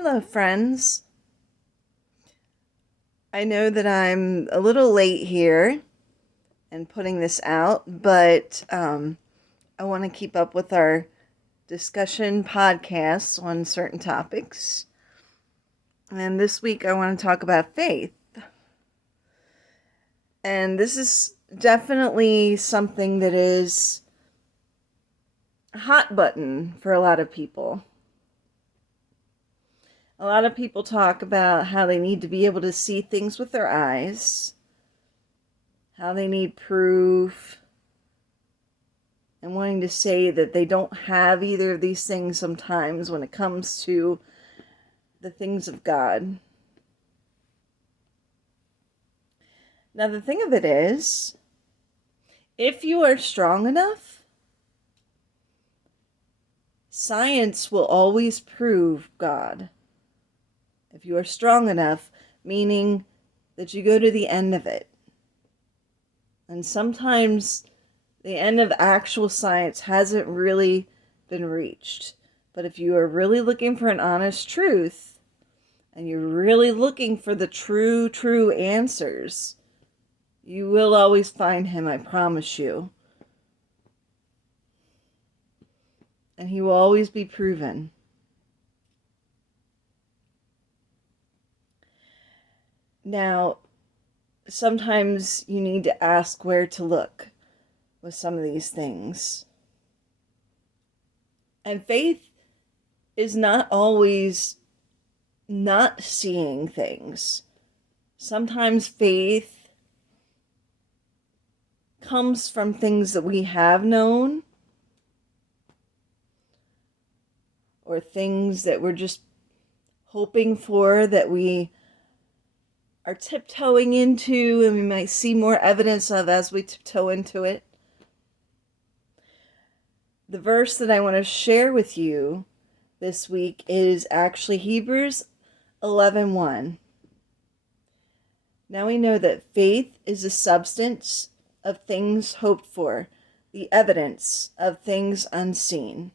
Hello, friends. I know that I'm a little late here and putting this out, but I want to keep up with our discussion podcasts on certain topics. And this week I want to talk about faith. And this is definitely something that is a hot button for a lot of people. A lot of people talk about how they need to be able to see things with their eyes, how they need proof, and wanting to say that they don't have either of these things sometimes when it comes to the things of God. Now, the thing of it is, if you are strong enough, science will always prove God. If you are strong enough, meaning that you go to the end of it. And sometimes the end of actual science hasn't really been reached. But if you are really looking for an honest truth, and you're really looking for the true answers, you will always find him, I promise you. And he will always be proven. Now, sometimes you need to ask where to look with some of these things. And faith is not always not seeing things. Sometimes faith comes from things that we have known, or things that we're just hoping for, that we are tiptoeing into, and we might see more evidence of as we tiptoe into it. The verse that I want to share with you this week is actually Hebrews 11:1. Now we know that faith is the substance of things hoped for, the evidence of things unseen.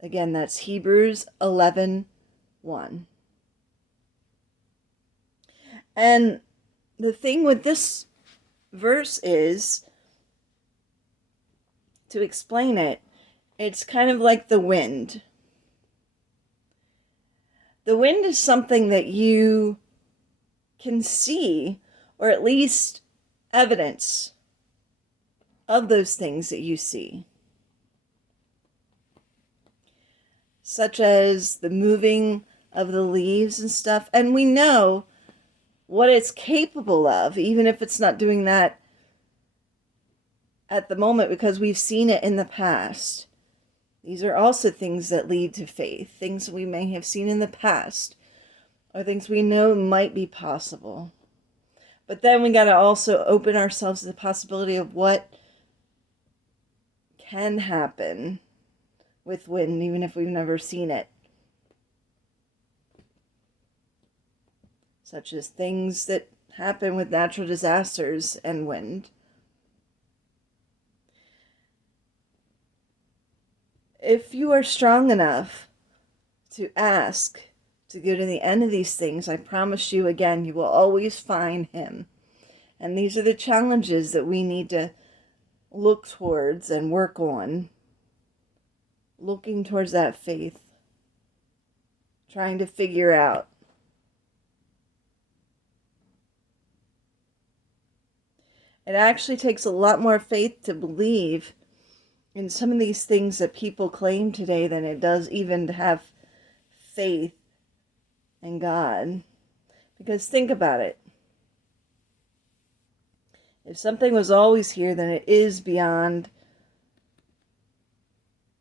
Again, that's Hebrews 11:1. And the thing with this verse is, to explain it, it's kind of like the wind. The wind is something that you can see, or at least evidence of those things that you see, such as the moving of the leaves and stuff. And we know what it's capable of, even if it's not doing that at the moment, because we've seen it in the past. These are also things that lead to faith, things we may have seen in the past, or things we know might be possible. But then we got to also open ourselves to the possibility of what can happen with wind, even if we've never seen it. Such as things that happen with natural disasters and wind. If you are strong enough to ask to go to the end of these things, I promise you again, you will always find him. And these are the challenges that we need to look towards and work on. Looking towards that faith. Trying to figure out. It actually takes a lot more faith to believe in some of these things that people claim today than it does even to have faith in God. Because think about it. If something was always here, then it is beyond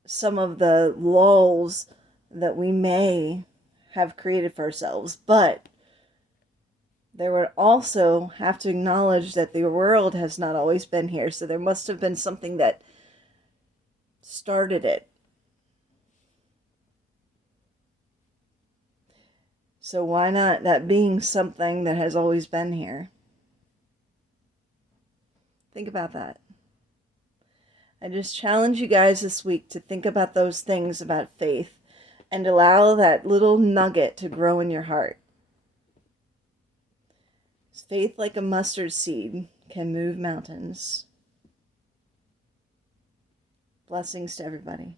some of the lulls that we may have created for ourselves. But there would also have to acknowledge that the world has not always been here. So there must have been something that started it. So why not that being something that has always been here? Think about that. I just challenge you guys this week to think about those things about faith and allow that little nugget to grow in your heart. Faith like a mustard seed can move mountains. Blessings to everybody.